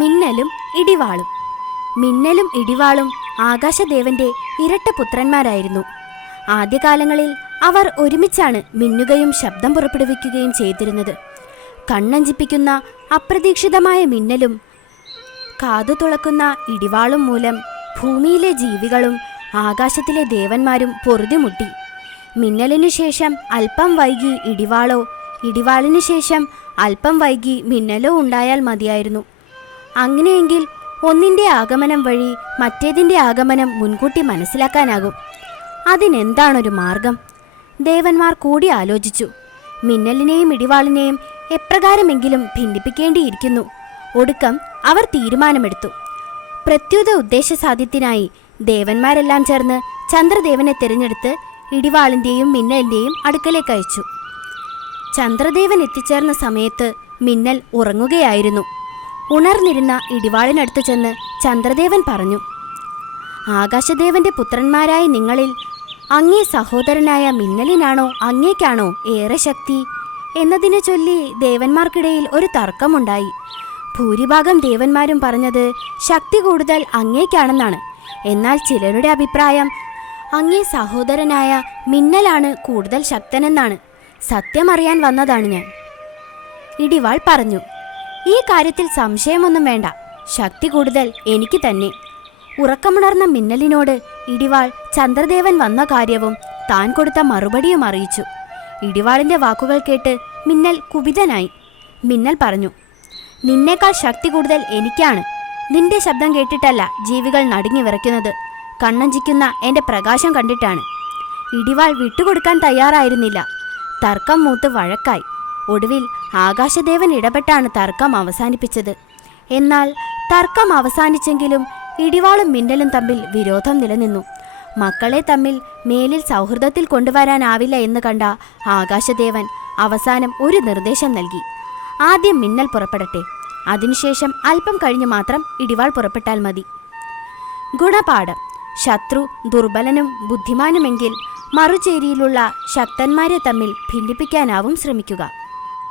മിന്നലും ഇടിവാളും. മിന്നലും ഇടിവാളും ആകാശദേവന്റെ ഇരട്ട പുത്രന്മാരായിരുന്നു. ആദ്യകാലങ്ങളിൽ അവർ ഒരുമിച്ചാണ് മിന്നുകയും ശബ്ദം പുറപ്പെടുവിക്കുകയും ചെയ്തിരുന്നത്. കണ്ണഞ്ചിപ്പിക്കുന്ന അപ്രതീക്ഷിതമായ മിന്നലും കാതു തുളക്കുന്ന ഇടിവാളും മൂലം ഭൂമിയിലെ ജീവികളും ആകാശത്തിലെ ദേവന്മാരും പൊറുതിമുട്ടി. മിന്നലിനു ശേഷം അല്പം വൈകി ഇടിവാളോ, ഇടിവാളിനു ശേഷം അല്പം വൈകി മിന്നലോ ഉണ്ടായാൽ മതിയായിരുന്നു. അങ്ങനെയെങ്കിൽ ഒന്നിൻ്റെ ആഗമനം വഴി മറ്റേതിൻ്റെ ആഗമനം മുൻകൂട്ടി മനസ്സിലാക്കാനാകും. അതിനെന്താണൊരു മാർഗം? ദേവന്മാർ കൂടി ആലോചിച്ചു. മിന്നലിനെയും ഇടിവാളിനെയും എപ്രകാരമെങ്കിലും ഭിന്നിപ്പിക്കേണ്ടിയിരിക്കുന്നു. ഒടുക്കം അവർ തീരുമാനമെടുത്തു. പ്രത്യുത ഉദ്ദേശസാധ്യത്തിനായി ദേവന്മാരെല്ലാം ചേർന്ന് ചന്ദ്രദേവനെ തിരഞ്ഞെടുത്ത് ഇടിവാളിൻ്റെയും മിന്നലിൻ്റെയും അടുക്കലേക്ക് അയച്ചു. ചന്ദ്രദേവൻ എത്തിച്ചേർന്ന സമയത്ത് മിന്നൽ ഉറങ്ങുകയായിരുന്നു. ഉണർന്നിരുന്ന ഇടിവാളിനടുത്ത് ചെന്ന് ചന്ദ്രദേവൻ പറഞ്ഞു, ആകാശദേവന്റെ പുത്രന്മാരായ നിങ്ങളിൽ അങ്ങേ സഹോദരനായ മിന്നലിനാണോ അങ്ങേക്കാണോ ഏറെ ശക്തി എന്നതിനെ ചൊല്ലി ദേവന്മാർക്കിടയിൽ ഒരു തർക്കമുണ്ടായി. ഭൂരിഭാഗം ദേവന്മാരും പറഞ്ഞത് ശക്തി കൂടുതൽ അങ്ങേക്കാണെന്നാണ്. എന്നാൽ ചിലരുടെ അഭിപ്രായം അങ്ങേ സഹോദരനായ മിന്നലാണ് കൂടുതൽ ശക്തനെന്നാണ്. സത്യമറിയാൻ വന്നതാണ് ഞാൻ. ഇടിവാൾ പറഞ്ഞു, ഈ കാര്യത്തിൽ സംശയമൊന്നും വേണ്ട. ശക്തി കൂടുതൽ എനിക്ക് തന്നെ. ഉറക്കമുണർന്ന മിന്നലിനോട് ഇടിവാൾ ചന്ദ്രദേവൻ വന്ന കാര്യവും താൻ കൊടുത്ത മറുപടിയും അറിയിച്ചു. ഇടിവാളിന്റെ വാക്കുകൾ കേട്ട് മിന്നൽ കുപിതനായി. മിന്നൽ പറഞ്ഞു, നിന്നേക്കാൾ ശക്തി കൂടുതൽ എനിക്കാണ്. നിന്റെ ശബ്ദം കേട്ടിട്ടല്ല ജീവികൾ നടുങ്ങി വിറയ്ക്കുന്നത്, കണ്ണഞ്ചിക്കുന്ന എൻ്റെ പ്രകാശം കണ്ടിട്ടാണ്. ഇടിവാൾ വിട്ടുകൊടുക്കാൻ തയ്യാറായിരുന്നില്ല. തർക്കം മൂത്ത് വഴക്കായി. ഒടുവിൽ ആകാശദേവൻ ഇടപെട്ടാണ് തർക്കം അവസാനിപ്പിച്ചത്. എന്നാൽ തർക്കം അവസാനിച്ചെങ്കിലും ഇടിവാളും മിന്നലും തമ്മിൽ വിരോധം നിലനിന്നു. മക്കളെ തമ്മിൽ മേലിൽ സൗഹൃദത്തിൽ കൊണ്ടുവരാനാവില്ല എന്ന് കണ്ട ആകാശദേവൻ അവസാനം ഒരു നിർദ്ദേശം നൽകി. ആദ്യം മിന്നൽ പുറപ്പെടട്ടെ, അതിനുശേഷം അല്പം കഴിഞ്ഞ് മാത്രം ഇടിവാൾ പുറപ്പെട്ടാൽ മതി. ഗുണപാഠം: ശത്രു ദുർബലനും ബുദ്ധിമാനുമെങ്കിൽ മറുചേരിയിലുള്ള ശക്തന്മാരെ തമ്മിൽ ഭിന്നിപ്പിക്കാനാവും ശ്രമിക്കുക.